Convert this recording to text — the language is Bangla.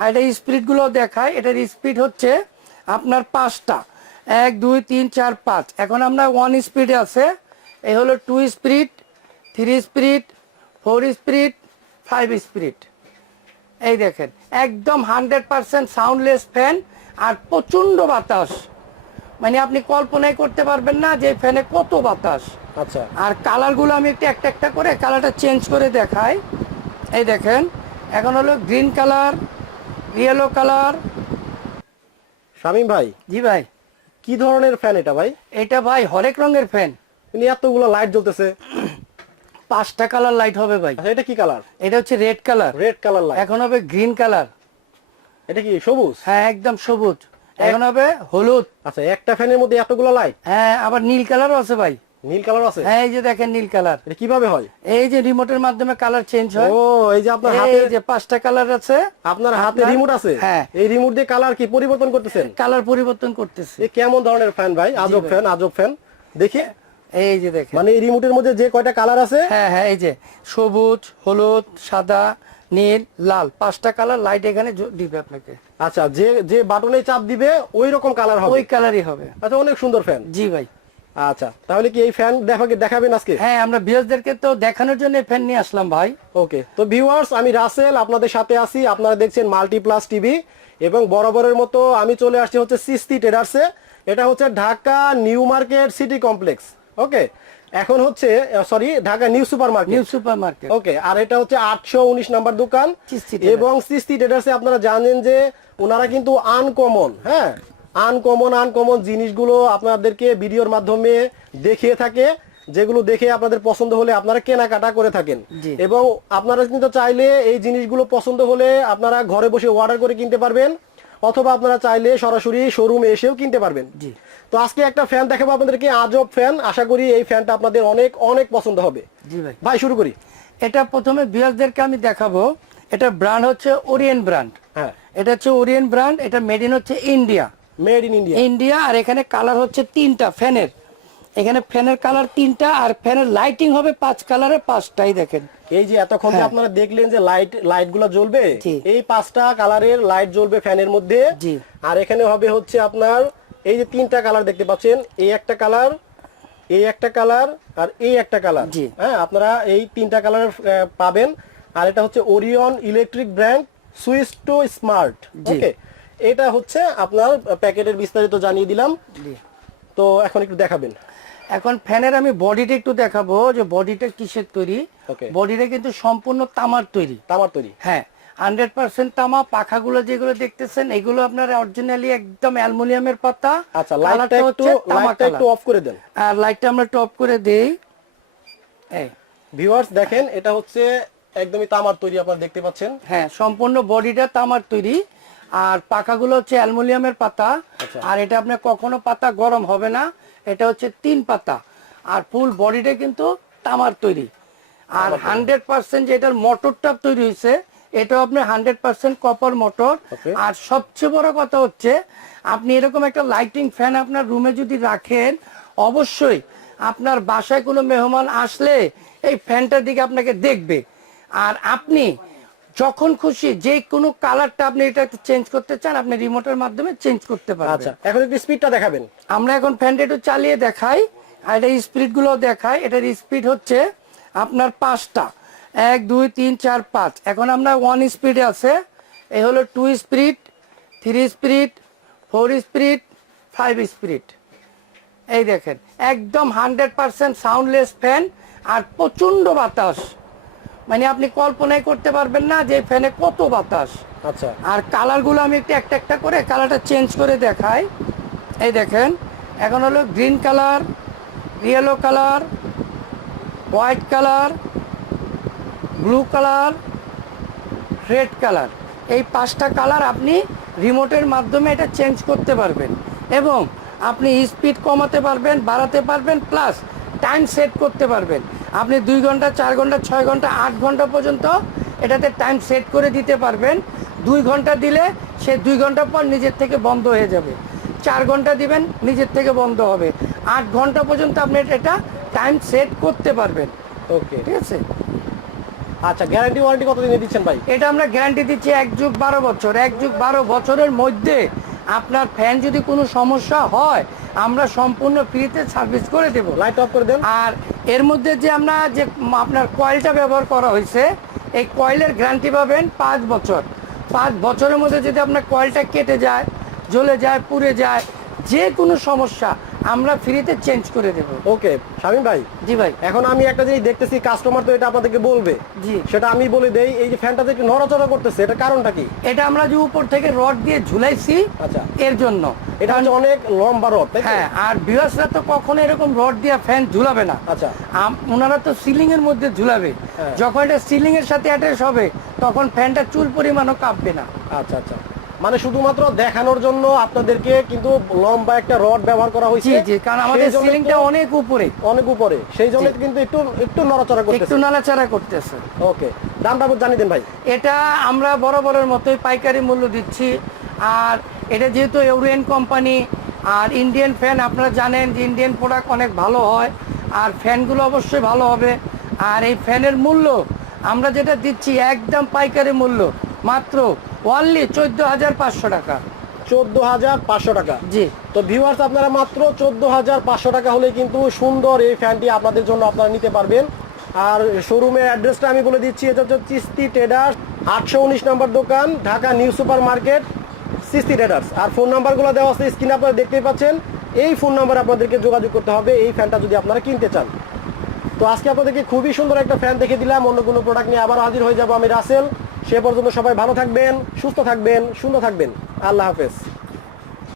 আর এটা স্পিডগুলো দেখায়, এটার স্পিড হচ্ছে আপনার 5টা, 1 2 3 4 5। এখন আমরা 1 স্পিডে আছে, এই হলো 2 স্পিড, 3 স্পিড, 4 স্পিড, 5 স্পিড। এই দেখেন একদম 100% সাউন্ডলেস ফ্যান আর প্রচন্ড বাতাস, মানে আপনি কল্পনাই করতে পারবেন না যে ফ্যানে কত বাতাস। আচ্ছা, আর কালারগুলো আমি একটু একটা একটা করে কালারটা চেঞ্জ করে দেখাই। এই দেখেন এখন হলো green colour, yellow colour. Shamim ভাই, জি ভাই, কি ধরনের ফ্যান এটা ভাই? এটা ভাই হরেক রঙের ফ্যান। কিন্তু এতগুলো লাইট জ্বলতেছে। 5টা কালার লাইট হবে ভাই। আচ্ছা, এটা কি কালার? এটা হচ্ছে red colour. Red colour light. এখন হবে গ্রিন কালার। এটা কি সবুজ? হ্যাঁ একদম সবুজ। এখন হবে হলুদ। আচ্ছা, একটা ফ্যানের মধ্যে এতগুলো লাইট? হ্যাঁ আবার নীল কালারও আছে ভাই। নীল কালার আছে? হ্যাঁ এই যে দেখেন নীল কালার। এটা কিভাবে হয়? এই যে রিমোটের মাধ্যমে কালার চেঞ্জ হয়। ও, এই যে আপনার হাতে, এই যে 5টা কালার আছে। আপনার হাতে রিমোট আছে? হ্যাঁ, এই রিমোট দিয়ে কালার কি পরিবর্তন করতেছেন? কালার পরিবর্তন করতেছে। এই কেমন ধরনের ফ্যান ভাই? আজব ফ্যান, আজব ফ্যান। দেখি, এই যে দেখেন, মানে এই রিমোটের মধ্যে যে কয়টা কালার আছে? হ্যাঁ হ্যাঁ এই যে সবুজ, হলুদ, সাদা, নীল, লাল, 5টা কালার লাইট এখানে দিবে আপনাকে। আচ্ছা, যে যে বাটনে চাপ দিবে ওই রকম কালার হবে? ওই কালারই হবে। আচ্ছা, অনেক সুন্দর ফ্যান। জি ভাই। আচ্ছা, তাহলে কি এই ফ্যান দেখাবেন আজকে? হ্যাঁ আমরা ভিউয়ারদেরকে তো দেখানোর জন্য ফ্যান নিয়ে আসলাম ভাই। ওকে, তো ভিউয়ার্স, আমি রাসেল আপনাদের সাথে আছি। আপনারা দেখছেন মাল্টিপ্লাস টিভি এবং বরাবরের মতো আমি চলে আসছি হচ্ছে সিস্তি ট্রেডার্সে। এটা হচ্ছে Dhaka new market city complex. Okay, এখন হচ্ছে sorry, Dhaka new super market. New super market. Okay, আর এটা হচ্ছে 819 নাম্বার দোকান। এবং সিস্তি ট্রেডার্সে আপনারা জানেন যে ওনারা কিন্তু আনকমন, হ্যাঁ আনকমন জিনিসগুলো আপনাদেরকে ভিডিওর মাধ্যমে দেখিয়ে থাকে, যেগুলো দেখে আপনাদের পছন্দ হলে আপনারা কেনাকাটা করে থাকেন। এবং আপনারা কিন্তু চাইলে এই জিনিসগুলো পছন্দ হলে আপনারা ঘরে বসে অর্ডার করে কিনতে পারবেন, অথবা আপনারা চাইলে সরাসরি শোরুমে এসেও কিনতে পারবেন। তো আজকে একটা ফ্যান দেখাবো আপনাদেরকে, আজব ফ্যান। আশা করি এই ফ্যানটা আপনাদের অনেক অনেক পছন্দ হবে। জি ভাই, ভাই শুরু করি। এটা প্রথমে ভিউয়ারদেরকে আমি দেখাবো। এটা ব্র্যান্ড হচ্ছে ওরিয়েন্ট ব্র্যান্ড। হ্যাঁ, এটা হচ্ছে ওরিয়েন্ট ব্র্যান্ড। এটা মেড ইন হচ্ছে India. Made in India. India. আর এখানে কালার হচ্ছে 3টা ফ্যানের। এখানে ফ্যানের কালার 3টা আর ফ্যানের লাইটিং হবে 5 কালারের 5টাই। দেখেন এই যে এতক্ষণ যে আপনারা দেখলেন যে লাইট গুলো জ্বলবে, এই 5টা কালারের লাইট জ্বলবে ফ্যানের মধ্যে। আর এখানে হবে হচ্ছে আপনার এই যে 3টা কালার দেখতে পাচ্ছেন, এই একটা কালার, এই একটা কালার, আর এই একটা কালার। হ্যাঁ, আপনারা এই 3টা কালার পাবেন। আর এটা হচ্ছে Orient electric brand switch to smart. Okay, এটা হচ্ছে আপনার প্যাকেটের বিস্তারিত জানিয়ে দিলাম। তো এখন একটু দেখাবেন। এখন ফ্যানের আমি বডিটা একটু দেখাবো যে বডিটা কিসের তৈরি। বডিটা কিন্তু সম্পূর্ণ তামার তৈরি। তামার তৈরি? হ্যাঁ 100% তামা। পাখাগুলো যেগুলো দেখতেছেন এগুলো আপনার অরিজিনালি একদম অ্যালুমিনিয়ামের পাতা। আচ্ছা, লাইটটা একটু অফ করে দেন। আর লাইটটা আমরা একটু অফ করে দেই। এই ভিউয়ার্স দেখেন, এটা হচ্ছে একদমই তামার তৈরি, আপনারা দেখতে পাচ্ছেন। হ্যাঁ, সম্পূর্ণ বডিটা তামার তৈরি। আর পাখাগুলো হচ্ছে অ্যালুমিনিয়ামের পাতা। আর এটা আপনার কখনো পাতা গরম হবে না। এটা হচ্ছে 3 পাতা। আর ফুল বডিটা কিন্তু তামার তৈরি। আর 100% যেটার মোটরটা তৈরি হয়েছে এটাও আপনার 100% কপার মোটর। আর সবচেয়ে বড় কথা হচ্ছে আপনি এরকম একটা লাইটিং ফ্যান আপনার রুমে যদি রাখেন, অবশ্যই আপনার বাসায় কোনো মেহমান আসলে এই ফ্যানটার দিকে আপনাকে দেখবে। আর আপনি যখন খুশি যে কোনো কালারটা আপনি এটা চেঞ্জ করতে চান, আপনি রিমোটের মাধ্যমে চেঞ্জ করতে পারবেন। আচ্ছা, এখন একটু স্পিডটা দেখাবেন। আমরা এখন ফ্যানটা একটু চালিয়ে দেখাই আর এটা স্পিডগুলো দেখাই। এটার স্পিড হচ্ছে আপনার 5টা, 1 2 3 4 5। এখন আমরা 1 স্পিডে আছে, এই হলো 2 স্পিড, 3 স্পিড, 4 স্পিড, 5 স্পিড। এই দেখেন একদম 100% সাউন্ডলেস ফ্যান আর প্রচন্ড বাতাস, মানে আপনি কল্পনাই করতে পারবেন না যে ফ্যানে কত বাতাস। আচ্ছা, আর কালারগুলো আমি একটু একটা একটা করে কালারটা চেঞ্জ করে দেখাই। এই দেখেন এখন হলো green colour, yellow colour, white colour, blue colour, red colour. এই 5টা কালার আপনি রিমোটের মাধ্যমে এটা চেঞ্জ করতে পারবেন। এবং আপনি স্পিড কমাতে পারবেন, বাড়াতে পারবেন, প্লাস টাইম সেট করতে পারবেন। আপনি 2 ঘন্টা, 4 ঘন্টা, 6 ঘন্টা, 8 ঘন্টা পর্যন্ত এটাতে টাইম সেট করে দিতে পারবেন। 2 ঘন্টা দিলে সে 2 ঘন্টা পর নিজের থেকে বন্ধ হয়ে যাবে। 4 ঘন্টা দিবেন, নিজের থেকে বন্ধ হবে। 8 ঘন্টা পর্যন্ত আপনি এটা টাইম সেট করতে পারবেন। ওকে, ঠিক আছে। আচ্ছা, গ্যারান্টি ওয়ারেন্টি কতদিনে দিচ্ছেন ভাই? এটা আমরা গ্যারান্টি দিচ্ছি 1 যুগ 12 বছর। 1 যুগ 12 বছরের মধ্যে আপনার ফ্যান যদি কোনো সমস্যা হয় আমরা সম্পূর্ণ ফ্রিতে সার্ভিস করে দেব। লাইট অফ করে দেন। আর এর মধ্যে যে আমরা যে আপনার কয়েলটা ব্যবহার করা হয়েছে, এই কয়েলের গ্যারান্টি পাবেন 5 বছর। 5 বছরের মধ্যে যদি আপনার কয়েলটা কেটে যায়, জ্বলে যায়, পুড়ে যায়, যে কোনো সমস্যা আমরা ফ্রিতে চেঞ্জ করে দেব। ওকে শামীম ভাই। জি ভাই। এখন আমি একটা জিনিস দেখতেছি, কাস্টমার তো এটা আপনাদেরকে বলবে, জি, সেটা আমি বলে দেই। এই যে ফ্যানটা একটু নড়াচড়া করতেছে, এটা কারণটা কি? এটা আমরা যে উপর থেকে রড দিয়ে ঝুলাইছি, আচ্ছা, এর জন্য। এটা হচ্ছে অনেক লম্বা রড, তাই তো? হ্যাঁ, আর ভিউয়ার্সরা তো কখনো এরকম রড দিয়ে ফ্যান ঝুলাবে না। আচ্ছা, ওনারা তো সিলিং এর মধ্যে ঝুলাবে। হ্যাঁ। যখন এটা সিলিং এর সাথে অ্যাটাচ হবে তখন ফ্যানটা চুল পরিমাণও কাঁপবে না। আচ্ছা আচ্ছা, মানে শুধুমাত্র দেখানোর জন্য আপনাদেরকে কিন্তু লম্বা একটা রড ব্যবহার করা হয়েছে। জি জি, কারণ আমাদের সিলিংটা অনেক উপরে, অনেক উপরে, সেই জন্য কিন্তু একটু একটু নড়াচড়া করতেছে, একটু নাড়াচাড়া করতেছে। ওকে, দামটা জানিয়ে দেন ভাই। এটা আমরা বরাবরের মতোই পাইকারি মূল্য দিচ্ছি। আর এটা যেহেতু ইউরোপিয়ান কোম্পানি আর ইন্ডিয়ান ফ্যান, আপনারা জানেন যে ইন্ডিয়ান প্রোডাক্ট অনেক ভালো হয় আর ফ্যানগুলো অবশ্যই ভালো হবে। আর এই ফ্যানের মূল্য আমরা যেটা দিচ্ছি একদম পাইকারি মূল্য, মাত্র অনলি 14,500 টাকা। 14,500 টাকা। জি। তো ভিউয়ার্স, আপনারা মাত্র 14,500 টাকা হলে কিন্তু সুন্দর এই ফ্যানটি আপনাদের জন্য আপনারা নিতে পারবেন। আর শোরুমের অ্যাড্রেসটা আমি বলে দিচ্ছি, এটা হচ্ছে চিস্তি ট্রেডার্স, 819 নম্বর দোকান, Dhaka new super market, Chishti traders. আর ফোন নাম্বারগুলো দেওয়া আছে স্ক্রিনে, আপনারা দেখতেই পাচ্ছেন। এই ফোন নাম্বারে আপনাদেরকে যোগাযোগ করতে হবে এই ফ্যানটা যদি আপনারা কিনতে চান। তো আজকে আপনাদেরকে খুবই সুন্দর একটা ফ্যান দেখে দিলাম। অন্য কোনো প্রোডাক্ট নিয়ে আবার হাজির হয়ে যাবো আমি রাসেল। সে পর্যন্ত সবাই ভালো থাকবেন, সুস্থ থাকবেন, সুন্দর থাকবেন। আল্লাহ হাফেজ।